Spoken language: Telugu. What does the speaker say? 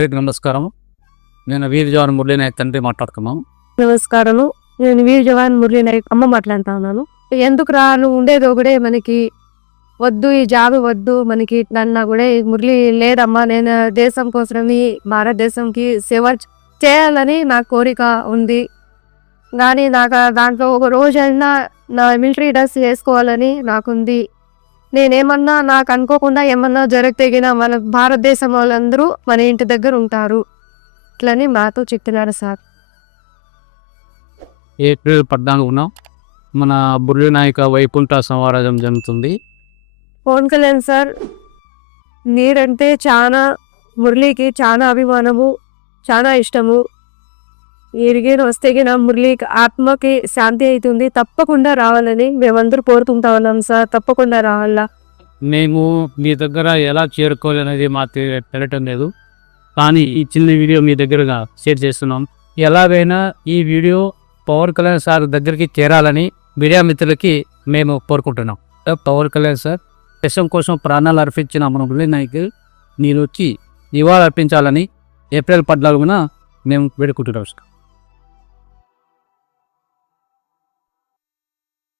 నమస్కారం. నేను వీర జవాన్ మురళీ నాయక్ తండ్రి మాట్లాడుతున్నాను. నమస్కారము. నేను వీర జవాన్ మురళీ నాయక్ అమ్మ మాట్లాడుతా ఉన్నాను. ఎందుకురా నువ్వు ఉండేది ఒకడే, మనకి వద్దు, ఈ జాబ్ వద్దు మనకి నన్న కూడా మురళి లేదమ్మా, నేను దేశం కోసం భారతదేశంకి సేవ చేయాలని నా కోరిక ఉంది. కానీ నాకు దాంట్లో ఒక రోజైనా నా మిలిటరీ డ్రెస్ వేసుకోవాలని నాకుంది. నేనేమన్నా నాకు అనుకోకుండా ఏమన్నా జరిగితేగిన మన భారతదేశం వాళ్ళందరూ మన ఇంటి దగ్గర ఉంటారు ఇట్లని మాతో చెప్తున్నారు సార్. ఏప్రిల్ 14 మన మురళీ నాయక వైకుంఠ సంవారాధం జరుగుతుంది. పవన్ కళ్యాణ్ సార్ మీరంటే చాలా మురళీకి చాలా అభిమానము, చాలా ఇష్టము. ఇరిగిన వస్తేగిన మురళీకి ఆత్మకి శాంతి అవుతుంది. తప్పకుండా రావాలని మేమందరూ కోరుకుంటా ఉన్నాం సార్. తప్పకుండా రావాలా. మేము మీ దగ్గర ఎలా చేరుకోవాలనేది మాకు తెలియటం లేదు, కానీ ఈ చిన్న వీడియో మీ దగ్గరగా షేర్ చేస్తున్నాం. ఎలాగైనా ఈ వీడియో పవన్ కళ్యాణ్ సార్ దగ్గరికి చేరాలని మీడియా మిత్రులకి మేము కోరుకుంటున్నాం. పవన్ కళ్యాణ్ సార్ దేశం కోసం ప్రాణాలు అర్పించిన మన మురళీ నాయక్ మీరు వచ్చి నివాళులు అర్పించాలని ఏప్రిల్ 14 మేము వేడుకుంటున్నాం.